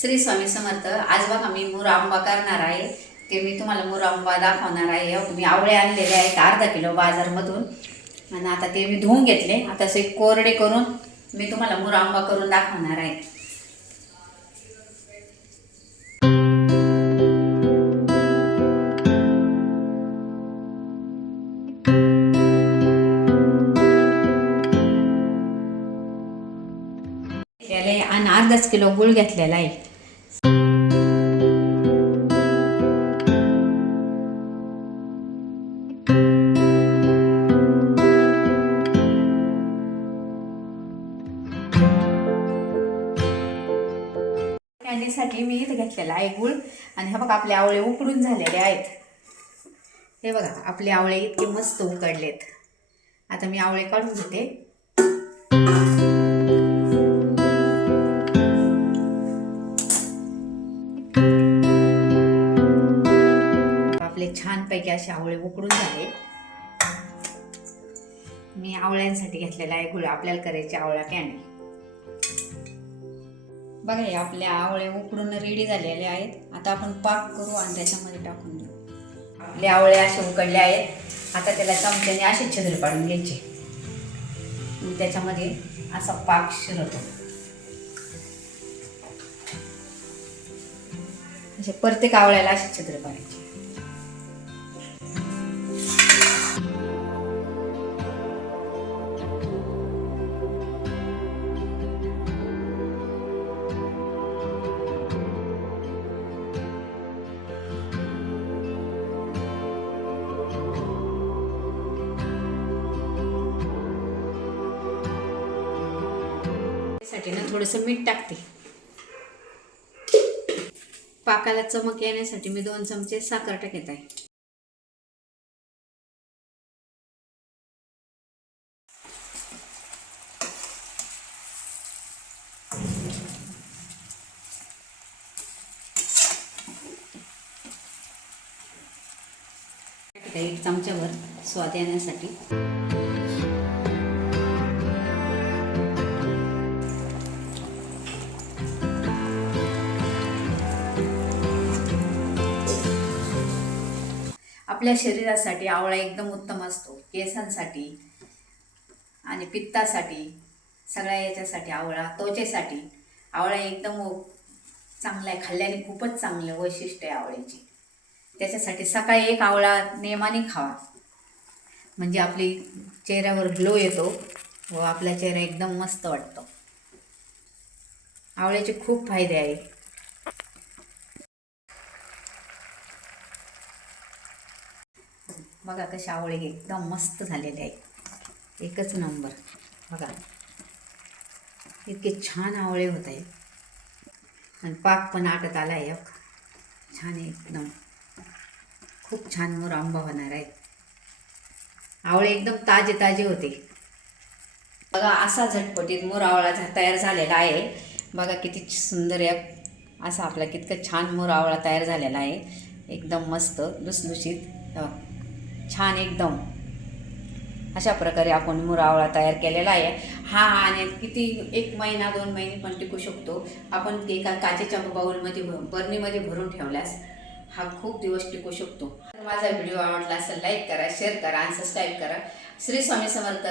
श्री स्वामी समर्थ. आज बघा मी मुरांबा करणार आहे. ते मी तुम्हाला मुरांबा दाखवणार आहे. मी आवळे आणलेले आहेत अर्धा किलो बाजारमधून. आणि आता ते मी धुवून घेतले. आता असे कोरडे करून मी तुम्हाला मुरांबा करून दाखवणार आहे. त्याला आणि अर्धाच किलो गुळ घेतलेला आहे. भाजीसाठी मी इथं घेतलेला आहे गुळ. आणि हे बघा आपले आवळे उकडून झालेले आहेत. हे बघा आपले आवळे इतके मस्त उकडलेत. आता मी आवळे काढून घेते. आपले छानपैकी असे आवळे उकडून झाले. मी आवळ्यांसाठी घेतलेला आहे गुळ. आपल्याला करायचे आवळा कॅन्डी बघा हे आपल्या आवळे उकडून रेडी झालेले आहेत. आता आपण पाक करू आणि त्याच्यामध्ये टाकून देऊ. आपले आवळे असे उकडले आहेत. आता त्याला चमच्याने असे छिद्र पाडून घ्यायचे. त्याच्यामध्ये असा पाक शिरतो. असे प्रत्येक आवळ्याला असे छिद्र पाडायचे. त्यासाठी ना थोडंसं मीठ टाकते. पाकाला चमक येण्यासाठी मी दोन चमचे साखर टाकत आहे टाकत आहे. एक चमच्यावर स्वाद येण्यासाठी. आपल्या शरीरासाठी आवळा एकदम उत्तम असतो. केसांसाठी आणि पित्तासाठी सगळ्या याच्यासाठी आवळा त्वचेसाठी. आवळा एकदम चांगला आहे. खाल्ल्याने खूपच चांगलं वैशिष्ट्य आहे आवळ्याची. त्याच्यासाठी सकाळी एक आवळा नेमाने खावा. म्हणजे आपली चेहऱ्यावर ग्लो येतो व आपला चेहरा एकदम मस्त वाटतो. आवळ्याचे खूप फायदे आहे. बघा कशा आवळे एकदम मस्त झालेले आहेत एकच नंबर. बघा. इतके छान आवळे होत आहेत. आणि पाक पण आटत आला आहे. एक छान आहे एकदम. खूप छान मोर आंबा होणार आहे. आवळे एकदम ताजे ताजे होते. बघा असा झटपटीत मोर आवळा झा- तयार झालेला आहे. बघा किती सुंदर आहे. असा आपला कितकं छान मोर आवळा तयार झालेला आहे. एकदम मस्त लुसलुशीत. छान एकदम. अशा प्रकारे आपण मुरावळा तयार केलेला आहे. हा आणि किती एक महिना दोन महिने पण टिकू शकतो. आपण एका काचेच्या बाऊलमध्ये भर- बरणीमध्ये भरून ठेवल्यास हा खूप दिवस टिकू शकतो. माझा व्हिडिओ आवडला असेल लाईक करा शेअर करा आणि सबस्क्राईब करा. श्री स्वामी समर्थ.